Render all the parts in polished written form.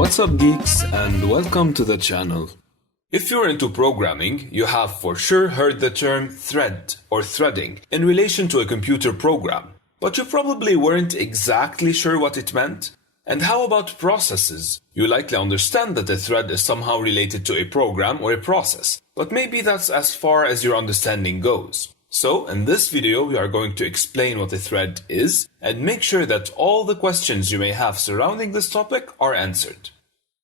What's up, geeks, and welcome to the channel. If you're into programming, you have for sure heard the term thread or threading in relation to a computer program, but you probably weren't exactly sure what it meant. And how about processes? You likely understand that a thread is somehow related to a program or a process, but maybe that's as far as your understanding goes. So, in this video, we are going to explain what a thread is and make sure that all the questions you may have surrounding this topic are answered.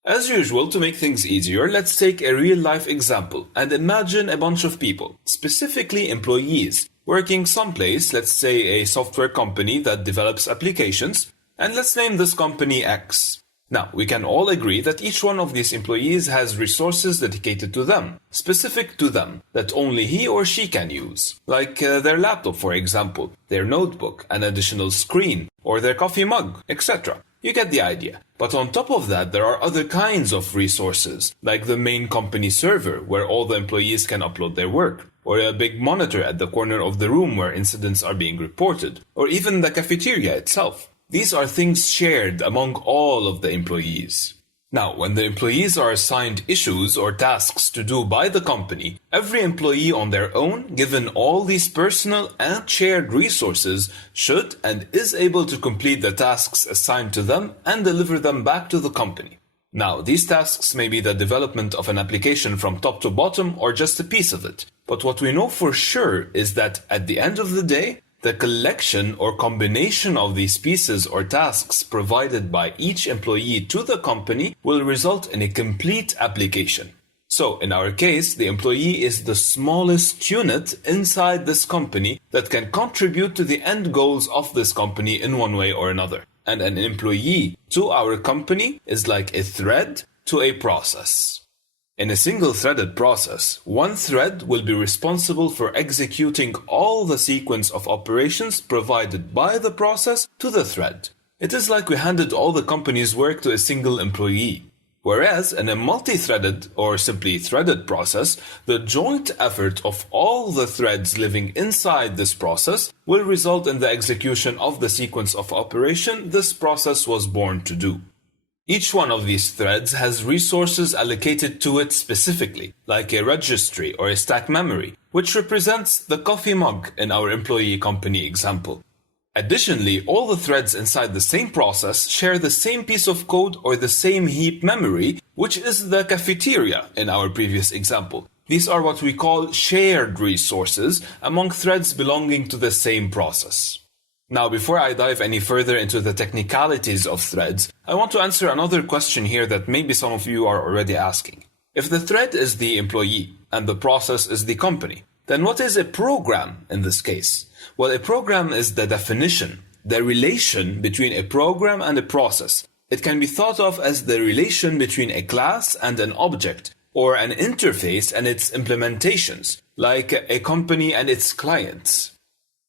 As usual, to make things easier, let's take a real-life example and imagine a bunch of people, specifically employees, working someplace, let's say a software company that develops applications, and let's name this company X. Now, we can all agree that each one of these employees has resources dedicated to them, specific to them, that only he or she can use, like their laptop, for example, their notebook, an additional screen, or their coffee mug, etc. You get the idea. But on top of that, there are other kinds of resources, like the main company server, where all the employees can upload their work, or a big monitor at the corner of the room where incidents are being reported, or even the cafeteria itself. These are things shared among all of the employees. Now, when the employees are assigned issues or tasks to do by the company, every employee on their own, given all these personal and shared resources, should and is able to complete the tasks assigned to them and deliver them back to the company. Now, these tasks may be the development of an application from top to bottom or just a piece of it. But what we know for sure is that at the end of the day, the collection or combination of these pieces or tasks provided by each employee to the company will result in a complete application. So, in our case, the employee is the smallest unit inside this company that can contribute to the end goals of this company in one way or another. And an employee to our company is like a thread to a process. In a single threaded process, one thread will be responsible for executing all the sequence of operations provided by the process to the thread. It is like we handed all the company's work to a single employee. Whereas in a multi-threaded or simply threaded process, the joint effort of all the threads living inside this process will result in the execution of the sequence of operation this process was born to do. Each one of these threads has resources allocated to it specifically, like a registry or a stack memory, which represents the coffee mug in our employee company example. Additionally, all the threads inside the same process share the same piece of code or the same heap memory, which is the cafeteria in our previous example. These are what we call shared resources among threads belonging to the same process. Now, before I dive any further into the technicalities of threads, I want to answer another question here that maybe some of you are already asking. If the thread is the employee and the process is the company, then what is a program in this case? Well, a program is the definition, the relation between a program and a process. It can be thought of as the relation between a class and an object, or an interface and its implementations, like a company and its clients.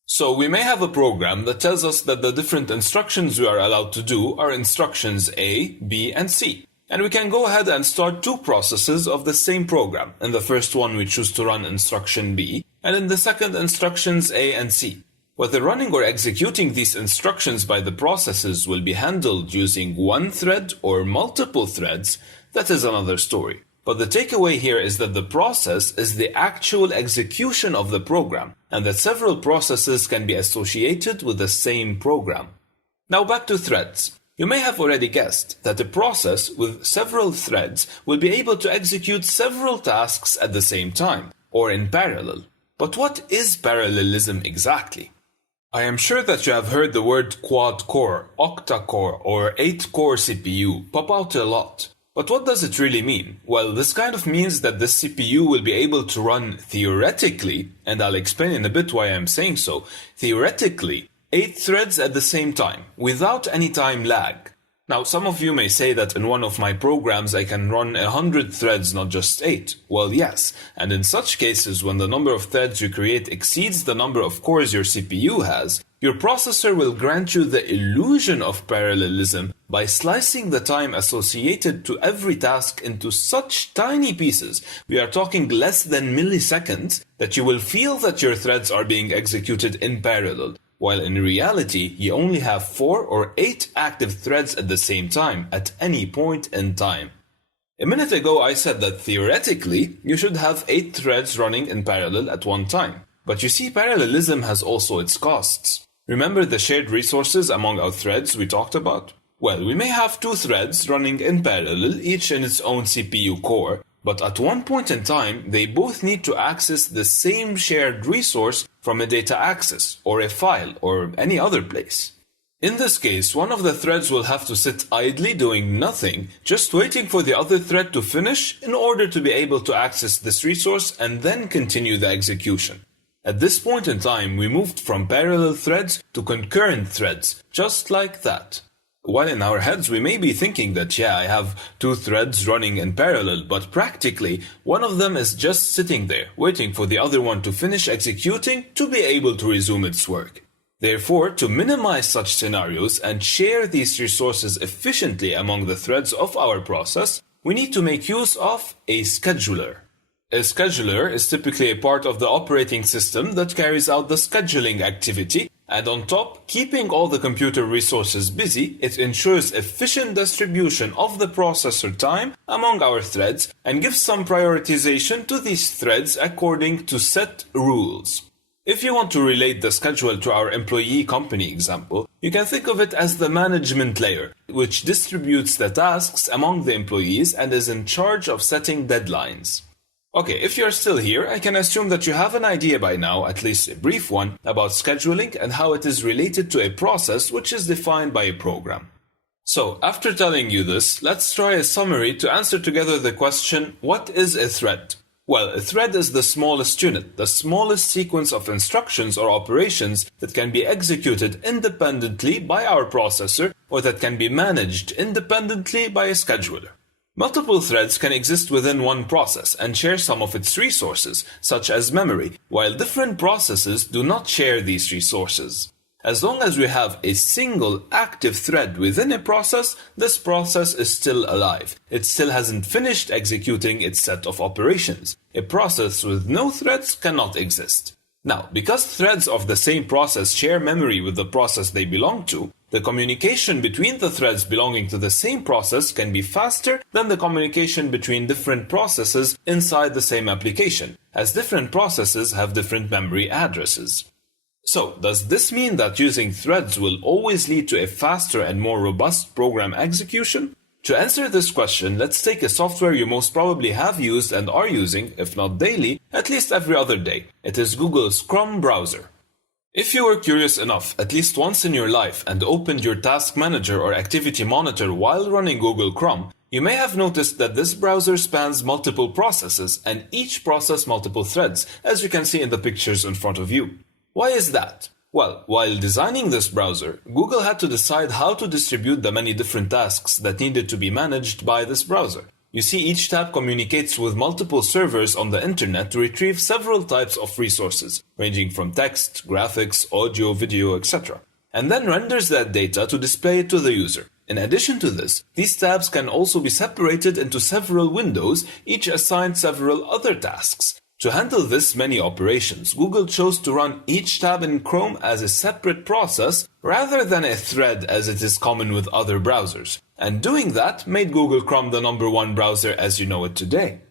So we may have a program that tells us that the different instructions we are allowed to do are instructions A, B, and C. And we can go ahead and start two processes of the same program. In the first one, we choose to run instruction B, and in the second, instructions A and C. Whether running or executing these instructions by the processes will be handled using one thread or multiple threads, that is another story. But the takeaway here is that the process is the actual execution of the program, and that several processes can be associated with the same program. Now back to threads. You may have already guessed that a process with several threads will be able to execute several tasks at the same time, or in parallel. But what is parallelism exactly? I am sure that you have heard the word quad-core, octa-core, or 8-core CPU pop out a lot. But what does it really mean? Well, this kind of means that the CPU will be able to run theoretically, and I'll explain in a bit why I'm saying so, theoretically, 8 threads at the same time, without any time lag. Now, some of you may say that in one of my programs I can run 100 threads, not just 8. Well, yes, and in such cases when the number of threads you create exceeds the number of cores your CPU has, your processor will grant you the illusion of parallelism by slicing the time associated to every task into such tiny pieces, we are talking less than milliseconds, that you will feel that your threads are being executed in parallel. while in reality you only have 4 or 8 active threads at the same time at any point in time. A minute ago I said that theoretically you should have 8 threads running in parallel at one time. But you see, parallelism has also its costs. Remember the shared resources among our threads we talked about? Well, we may have 2 threads running in parallel, each in its own CPU core, but at one point in time they both need to access the same shared resource from a data access, or a file, or any other place. In this case, one of the threads will have to sit idly doing nothing, just waiting for the other thread to finish in order to be able to access this resource and then continue the execution. At this point in time, we moved from parallel threads to concurrent threads, just like that. While in our heads we may be thinking that I have 2 threads running in parallel, but practically one of them is just sitting there, waiting for the other one to finish executing to be able to resume its work. Therefore, to minimize such scenarios and share these resources efficiently among the threads of our process, we need to make use of a scheduler. A scheduler is typically a part of the operating system that carries out the scheduling activity, and on top, keeping all the computer resources busy, it ensures efficient distribution of the processor time among our threads and gives some prioritization to these threads according to set rules. If you want to relate the schedule to our employee company example, you can think of it as the management layer, which distributes the tasks among the employees and is in charge of setting deadlines. Okay, if you're still here, I can assume that you have an idea by now, at least a brief one, about scheduling and how it is related to a process which is defined by a program. So, after telling you this, let's try a summary to answer together the question, what is a thread? Well, a thread is the smallest unit, the smallest sequence of instructions or operations that can be executed independently by our processor or that can be managed independently by a scheduler. Multiple threads can exist within one process and share some of its resources, such as memory, while different processes do not share these resources. As long as we have a single active thread within a process, this process is still alive. It still hasn't finished executing its set of operations. A process with no threads cannot exist. Now, because threads of the same process share memory with the process they belong to, the communication between the threads belonging to the same process can be faster than the communication between different processes inside the same application, as different processes have different memory addresses. So, does this mean that using threads will always lead to a faster and more robust program execution? To answer this question, let's take a software you most probably have used and are using, if not daily, at least every other day. It is Google's Chrome browser. If you were curious enough at least once in your life and opened your task manager or activity monitor while running Google Chrome, you may have noticed that this browser spans multiple processes and each process multiple threads, as you can see in the pictures in front of you. Why is that? Well, while designing this browser, Google had to decide how to distribute the many different tasks that needed to be managed by this browser. You see, each tab communicates with multiple servers on the internet to retrieve several types of resources, ranging from text, graphics, audio, video, etc., and then renders that data to display it to the user. In addition to this, these tabs can also be separated into several windows, each assigned several other tasks. To handle this many operations, Google chose to run each tab in Chrome as a separate process rather than a thread as it is common with other browsers. And doing that made Google Chrome the #1 browser as you know it today.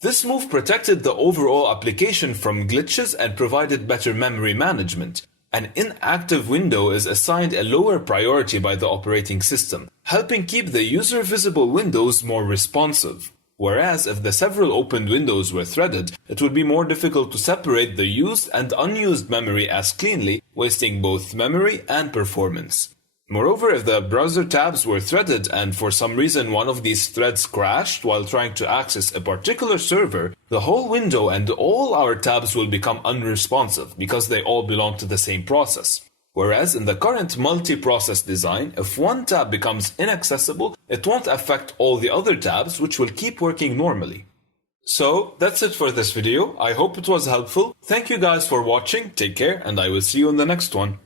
This move protected the overall application from glitches and provided better memory management. An inactive window is assigned a lower priority by the operating system, helping keep the user-visible windows more responsive. Whereas if the several opened windows were threaded, it would be more difficult to separate the used and unused memory as cleanly, wasting both memory and performance. Moreover, if the browser tabs were threaded and for some reason one of these threads crashed while trying to access a particular server, the whole window and all our tabs will become unresponsive because they all belong to the same process. Whereas in the current multi-process design, if one tab becomes inaccessible, it won't affect all the other tabs, which will keep working normally. So, that's it for this video. I hope it was helpful. Thank you guys for watching, take care, and I will see you in the next one.